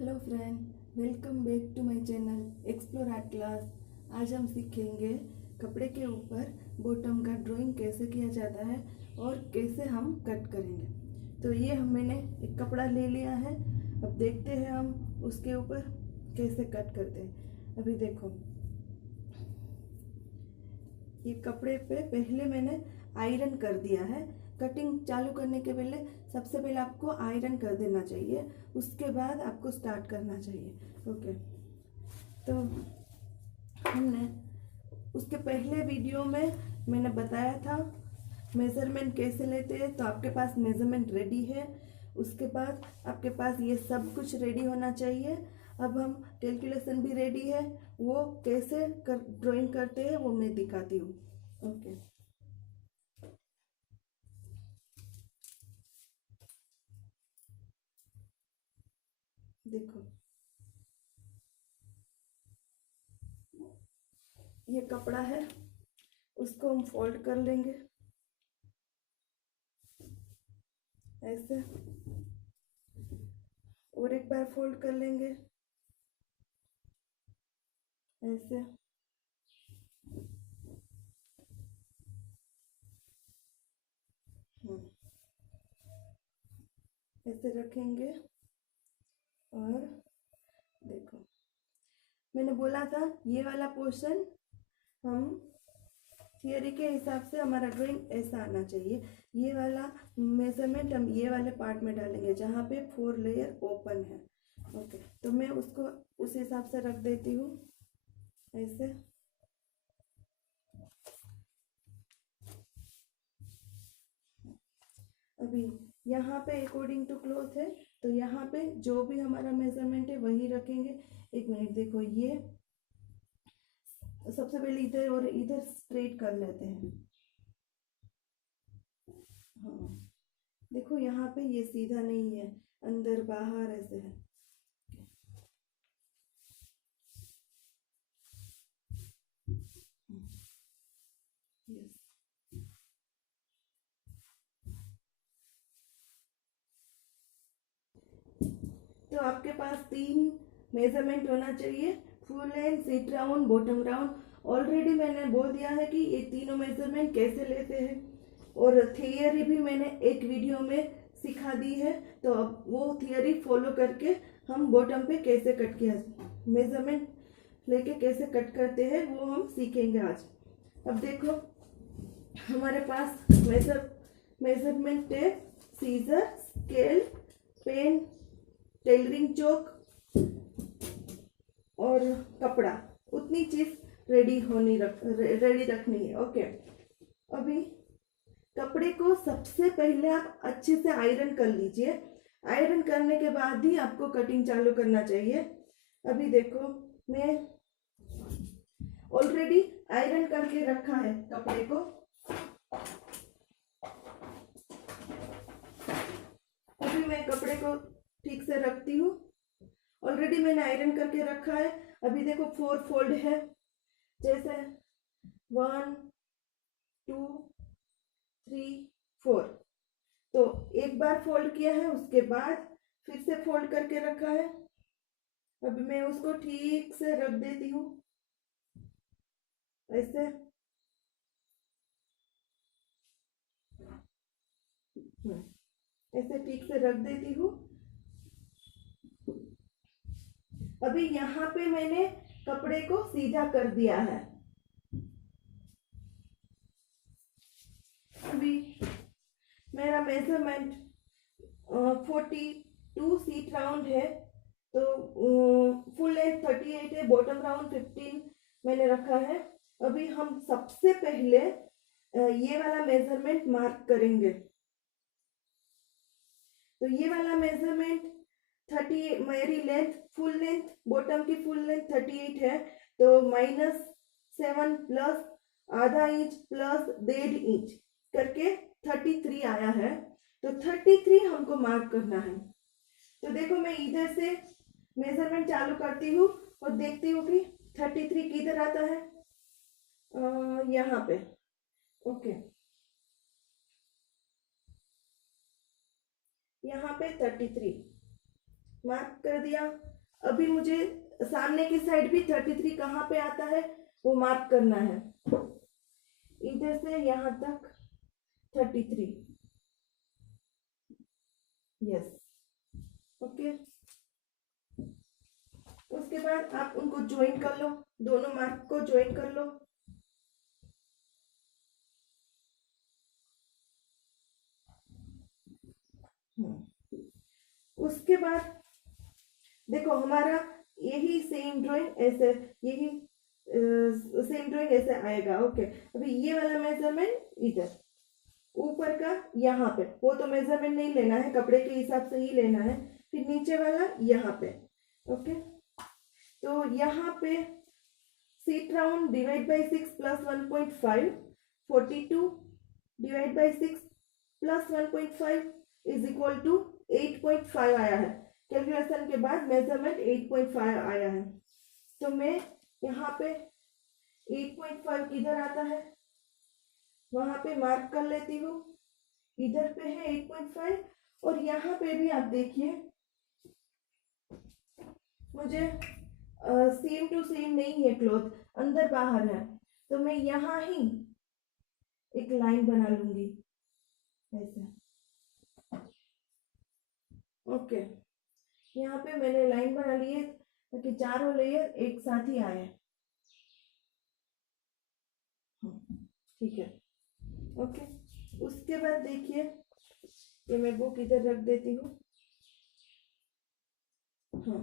Hello friend, welcome back to my channel explore art class. आज हम सीखेंगे कपड़े के ऊपर बॉटम का ड्राइंग कैसे किया जाता है और कैसे हम कट करेंगे। तो ये मैंने एक कपड़ा ले लिया है। अब देखते हैं हम उसके ऊपर कैसे कट करते हैं। अभी देखो, ये कपड़े पे पहले मैंने आयरन कर दिया है। कटिंग चालू करने के पहले सबसे पहले आपको आयरन कर देना चाहिए, उसके बाद आपको स्टार्ट करना चाहिए। ओके, तो हमने उसके पहले वीडियो में मैंने बताया था मेज़रमेंट कैसे लेते हैं। तो आपके पास मेज़रमेंट रेडी है, उसके बाद आपके पास ये सब कुछ रेडी होना चाहिए। अब हम कैलकुलेशन भी रेडी है, वो कैसे ड्राइंग करते हैं वो मैं दिखाती हूँ। ओके, देखो ये कपड़ा है, उसको हम फोल्ड कर लेंगे ऐसे, और एक बार फोल्ड कर लेंगे ऐसे, ऐसे रखेंगे। और देखो, मैंने बोला था ये वाला पोर्शन हम थियरी के हिसाब से हमारा ड्राइंग ऐसा आना चाहिए। ये वाला मेजरमेंट हम ये वाले पार्ट में डालेंगे जहाँ पे 4 लेयर ओपन है। ओके, तो मैं उसको उस हिसाब से रख देती हूँ ऐसे। अभी यहाँ पे अकॉर्डिंग टू क्लॉथ है, तो यहाँ पे जो भी हमारा मेजरमेंट है वही रखेंगे। एक मिनट, देखो ये सबसे पहले इधर और इधर स्ट्रेट कर लेते हैं। हाँ, देखो यहाँ पे ये सीधा नहीं है, अंदर बाहर ऐसे है। यस, तो आपके पास 3 मेजरमेंट होना चाहिए, full length, seat round, bottom round. Already मैंने बोल दिया है कि ये तीनों मेजरमेंट कैसे लेते हैं, और थियरी भी मैंने एक वीडियो में सिखा दी है। तो अब वो थियरी फॉलो करके हम बॉटम पे कैसे कट किया, मेजरमेंट लेके कैसे कट करते हैं वो हम सीखेंगे आज। अब देखो, हमारे पास measurement tape, scissor, scale, pen, tailoring chalk और कपड़ा, उतनी चीज रेडी रखनी है। ओके, अभी कपड़े को सबसे पहले आप अच्छे से आयरन कर लीजिए। आयरन करने के बाद ही आपको कटिंग चालू करना चाहिए। अभी देखो, मैं ऑलरेडी आयरन करके रखा है कपड़े को। अभी मैं कपड़े को ठीक से रखती हूँ। ऑलरेडी मैंने आयरन करके रखा है। अभी देखो 4 फोल्ड है, जैसे 1 2 3 4। तो एक बार फोल्ड किया है, उसके बाद फिर से फोल्ड करके रखा है। अब मैं उसको ठीक से रख देती हूँ ऐसे। ऐसे ठीक से रख देती हूँ। अभी यहाँ पे मैंने कपड़े को सीधा कर दिया है। अभी मेरा मेजरमेंट 42 सीट राउंड है, तो फुल लेंथ 38 है, बॉटम राउंड 15 मैंने रखा है। अभी हम सबसे पहले ये वाला मेजरमेंट मार्क करेंगे। तो ये वाला मेजरमेंट 30, मेरी लेंथ फुल लेंथ, बॉटम की फुल लेंथ 38 है, तो -7 प्लस आधा इंच प्लस 1.5 इंच करके 33 आया है। तो 33 हमको मार्क करना है। तो देखो, मैं इधर से मेजरमेंट चालू करती हूँ और देखती हूँ कि 33 किधर आता है, यहाँ पे। ओके, यहाँ पे 33। मार्क कर दिया। अभी मुझे सामने की साइड भी 33 कहाँ पे आता है वो मार्क करना है। इधर से यहाँ तक 33। Yes, okay. उसके बाद आप उनको ज्वाइन कर लो, दोनों मार्क को ज्वाइन कर लो। उसके बाद देखो हमारा यही सेम ड्राइंग ऐसे, यही सेम ड्राइंग ऐसे आएगा। ओके, अभी ये वाला मेजरमेंट इधर ऊपर का यहाँ पे, वो तो मेजरमेंट नहीं लेना है, कपड़े के हिसाब से ही लेना है। फिर नीचे वाला यहाँ पे। ओके, तो यहाँ पे seat round divide by 6 plus 1.5, 42 divide by 6 plus 1.5 is equal to 8.5 आया है। कैलकुलेशन के बाद मेजरमेंट 8.5 आया है। तो मैं यहाँ पे 8.5 किधर आता है वहां पे मार्क कर लेती हूँ। इधर पे है 8.5 और यहाँ पे भी आप देखिए मुझे सेम टू सेम नहीं है, क्लॉथ अंदर बाहर है, तो मैं यहाँ ही एक लाइन बना लूंगी ऐसे। ओके, यहाँ पे मैंने लाइन बना ली है ताकि चारों लेयर एक साथ ही आए। ठीक है, ओके। उसके बाद देखिए ये मैं बुक इधर रख देती हूँ। हाँ,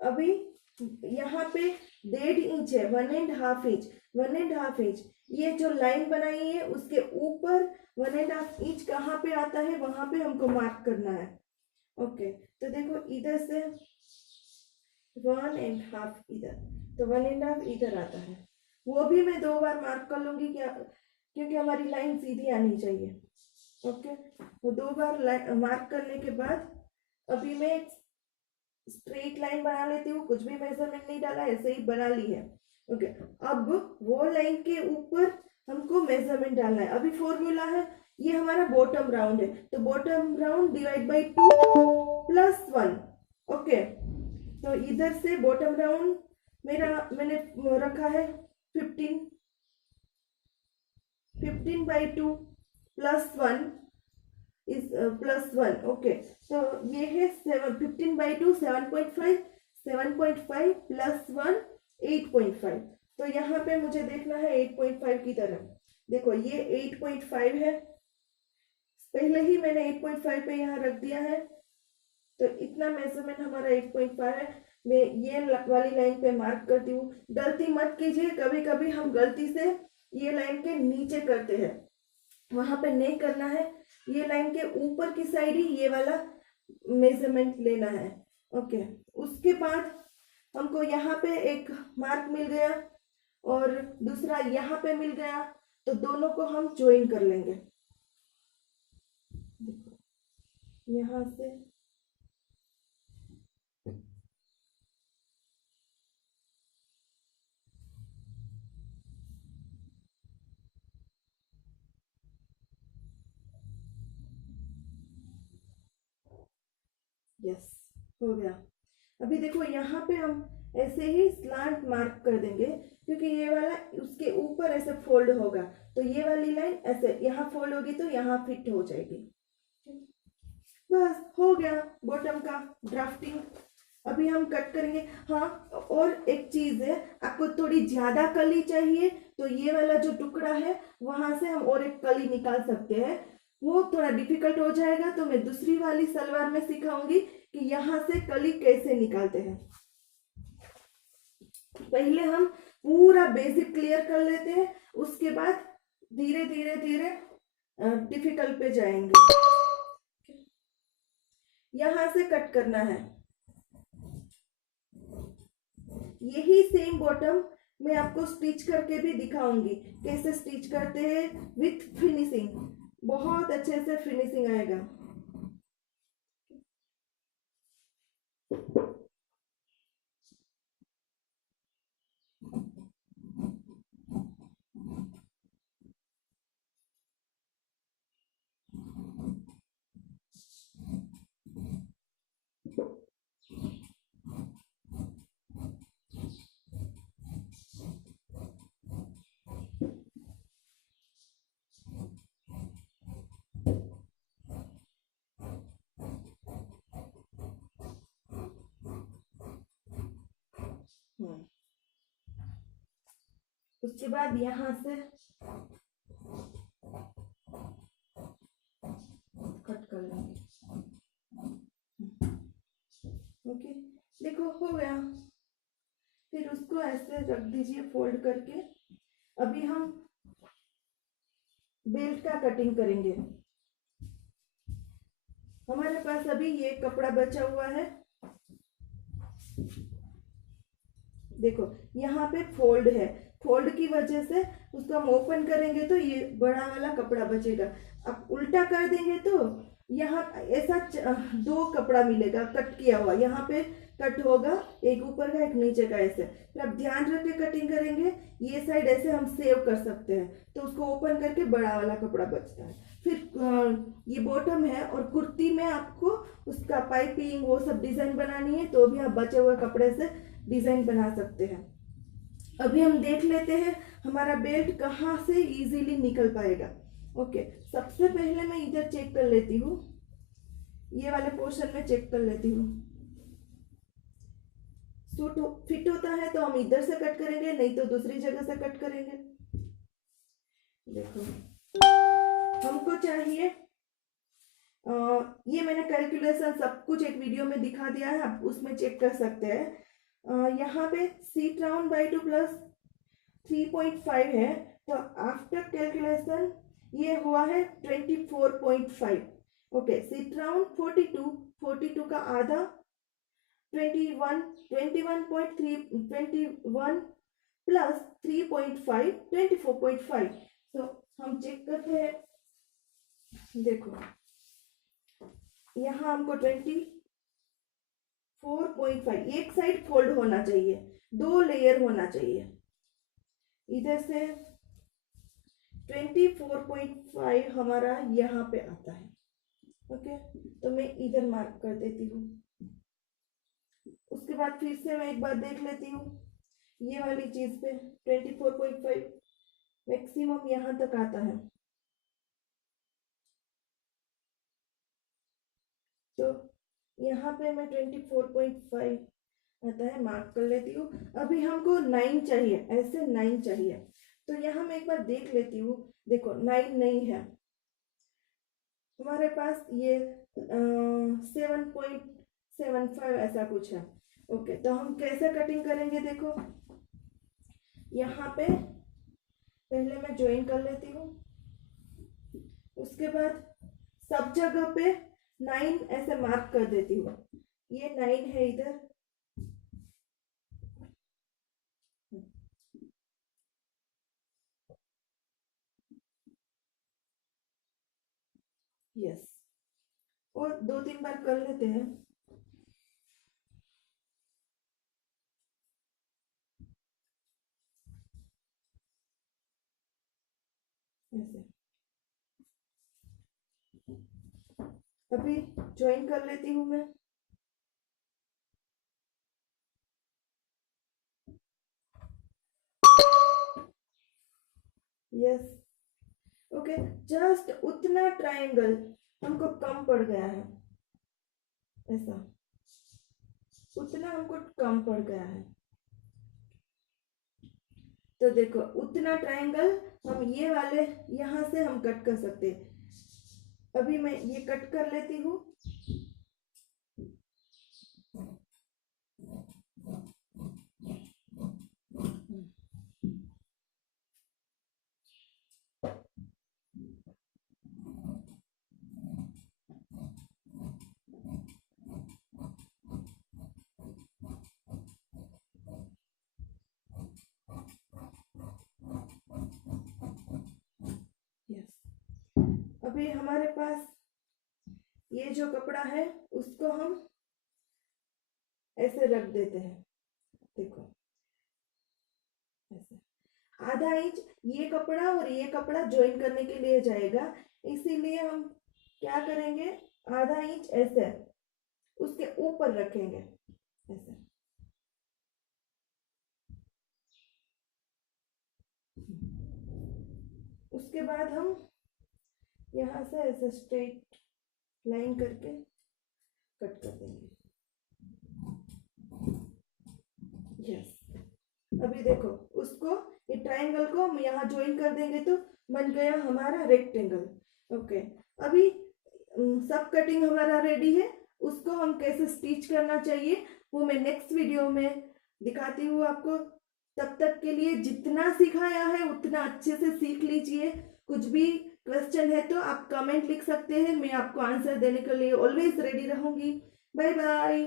अभी यहाँ पे 1.5 इंच है, 1.5 इंच, 1.5 इंच। ये जो लाइन बनाई है उसके ऊपर 1.5 इंच कहाँ पे आता है वहां पे हमको मार्क करना है। ओके, तो देखो इधर से 1.5 इधर, तो 1.5 इधर आता है। वो भी मैं 2 बार मार्क कर लूंगी क्या, क्योंकि हमारी लाइन सीधी आनी चाहिए। ओके, वो 2 बार मार्क करने के बाद अभी मैं स्ट्रेट लाइन बना लेती हूँ, कुछ भी मेजरमेंट नहीं डाला, ऐसे ही बना ली है। ओके, अब वो लाइन के ऊपर हमको मेजरमेंट डालना है। अभी फॉर्मूला है, ये हमारा बॉटम राउंड है, तो bottom round divide by 2 plus 1। Okay, तो इधर से बॉटम राउंड मेरा मैंने रखा है 15, 15 by 2 plus 1 is plus 1। Okay, तो ये है 15 बाई 2 7.5, 7.5 प्लस 1 8.5। तो यहाँ पे मुझे देखना है 8.5 की तरफ। देखो ये 8.5 है, पहले ही मैंने 8.5 पे यहाँ रख दिया है, तो इतना मेजरमेंट हमारा 8.5 है। मैं ये वाली लाइन पे मार्क करती हूँ। गलती मत कीजिए, कभी कभी हम गलती से ये लाइन के नीचे करते हैं, वहां पे नहीं करना है। ये लाइन के ऊपर की साइड ही ये वाला मेजरमेंट लेना है। ओके, उसके बाद हमको यहाँ पे एक मार्क मिल गया और दूसरा यहाँ पे मिल गया, तो दोनों को हम ज्वाइन कर लेंगे। यहाँ से यस, हो गया। अभी देखो यहाँ पे हम ऐसे ही स्लांट मार्क कर देंगे, क्योंकि ये वाला उसके ऊपर ऐसे फोल्ड होगा, तो ये वाली लाइन ऐसे यहाँ फोल्ड होगी तो यहाँ फिट हो जाएगी। बस हो गया बॉटम का ड्राफ्टिंग। अभी हम कट करेंगे। हाँ, और एक चीज है, आपको थोड़ी ज्यादा कली चाहिए तो ये वाला जो टुकड़ा है वहां से हम और एक कली निकाल सकते हैं। वो थोड़ा डिफिकल्ट हो जाएगा, तो मैं दूसरी वाली सलवार में सिखाऊंगी कि यहाँ से कली कैसे निकालते हैं। पहले हम पूरा बेसिक क्लियर कर लेते हैं, उसके बाद धीरे धीरे धीरे डिफिकल्ट पे जाएंगे। यहाँ से कट करना है। यही सेम बॉटम मैं आपको स्टिच करके भी दिखाऊंगी, कैसे स्टिच करते हैं विथ फिनिशिंग। बहुत अच्छे से फिनिशिंग आएगा। उसके बाद यहाँ से कट कर लेंगे। ओके, देखो हो गया। फिर उसको ऐसे रख दीजिए फोल्ड करके। अभी हम बेल्ट का कटिंग करेंगे। हमारे पास अभी ये कपड़ा बचा हुआ है, देखो यहाँ पे फोल्ड है, फोल्ड की वजह से उसको हम ओपन करेंगे तो ये बड़ा वाला कपड़ा बचेगा। अब उल्टा कर देंगे तो यहाँ ऐसा दो कपड़ा मिलेगा कट किया हुआ, यहाँ पे कट होगा, एक ऊपर का एक नीचे का ऐसे। तो आप ध्यान रख के कटिंग करेंगे। ये साइड ऐसे हम सेव कर सकते हैं, तो उसको ओपन करके बड़ा वाला कपड़ा बचता है। फिर ये बॉटम है और कुर्ती में आपको उसका पाइपिंग वो सब डिजाइन बनानी है, तो भी आप बचे हुए कपड़े से डिजाइन बना सकते हैं। अभी हम देख लेते हैं हमारा बेल्ट कहाँ से इजीली निकल पाएगा। ओके, सबसे पहले मैं इधर चेक कर लेती हूँ, ये वाले पोर्शन में चेक कर लेती हूँ। सूट फिट होता है तो हम इधर से कट करेंगे, नहीं तो दूसरी जगह से कट करेंगे। देखो हमको चाहिए ये मैंने कैलकुलेशन सब कुछ एक वीडियो में दिखा दिया है, आप उसमें चेक कर सकते हैं। यहाँ पे सीट राउंड बाई 2 प्लस 3.5 है, तो आफ्टर कैलकुलेशन ये हुआ है 24.5। ओके, सीट राउंड 42 का आधा 21 प्लस 3.5 24.5। तो हम चेक करते हैं। देखो यहाँ हमको 24.5, एक साइड फोल्ड होना चाहिए, 2 लेयर होना चाहिए। इधर से 24.5 हमारा यहाँ पे आता है। ओके, तो मैं इधर मार्क कर देती हूँ। उसके बाद फिर से मैं एक बार देख लेती हूँ, ये वाली चीज पे 24.5 मैक्सिमम यहाँ तक आता है, तो यहाँ पे मैं 24.5 आता है, मार्क कर लेती हूँ। अभी हमको 9 चाहिए, ऐसे 9 चाहिए, तो यहाँ मैं एक बार देख लेती हूँ। देखो 9 नहीं है हमारे पास, ये 7.75 ऐसा कुछ है। ओके, तो हम कैसे कटिंग करेंगे, देखो यहाँ पे पहले मैं ज्वाइन कर लेती हूँ। उसके बाद सब जगह पे 9 ऐसे मार्क कर देती हूँ। ये 9 है इधर, यस, और 2-3 बार कर लेते हैं ऐसे। अभी ज्वाइन कर लेती हूँ मैं। यस, ओके, जस्ट उतना ट्रायंगल हमको कम पड़ गया है, ऐसा उतना हमको कम पड़ गया है। तो देखो उतना ट्रायंगल हम ये वाले यहाँ से हम कट कर सकते हैं। अभी मैं ये कट कर लेती हूँ। यस, अभी हमारे पास ये जो कपड़ा है उसको हम ऐसे रख देते हैं। देखो ऐसे आधा इंच ये कपड़ा और ये कपड़ा ज्वाइन करने के लिए जाएगा, इसीलिए हम क्या करेंगे, आधा इंच ऐसे उसके ऊपर रखेंगे ऐसे। उसके बाद हम यहाँ से ऐसे स्ट्रेट लाइन करके कट कर देंगे। यस, अभी देखो उसको, ये ट्रायंगल को हम यहाँ ज्वाइन कर देंगे तो बन गया हमारा रेक्टेंगल। ओके, अभी सब कटिंग हमारा रेडी है। उसको हम कैसे स्टिच करना चाहिए वो मैं नेक्स्ट वीडियो में दिखाती हूँ आपको। तब तक के लिए जितना सिखाया है उतना अच्छे से सीख लीजिए। कुछ भी क्वेश्चन है तो आप कमेंट लिख सकते हैं, मैं आपको आंसर देने के लिए ऑलवेज रेडी रहूंगी। Bye bye.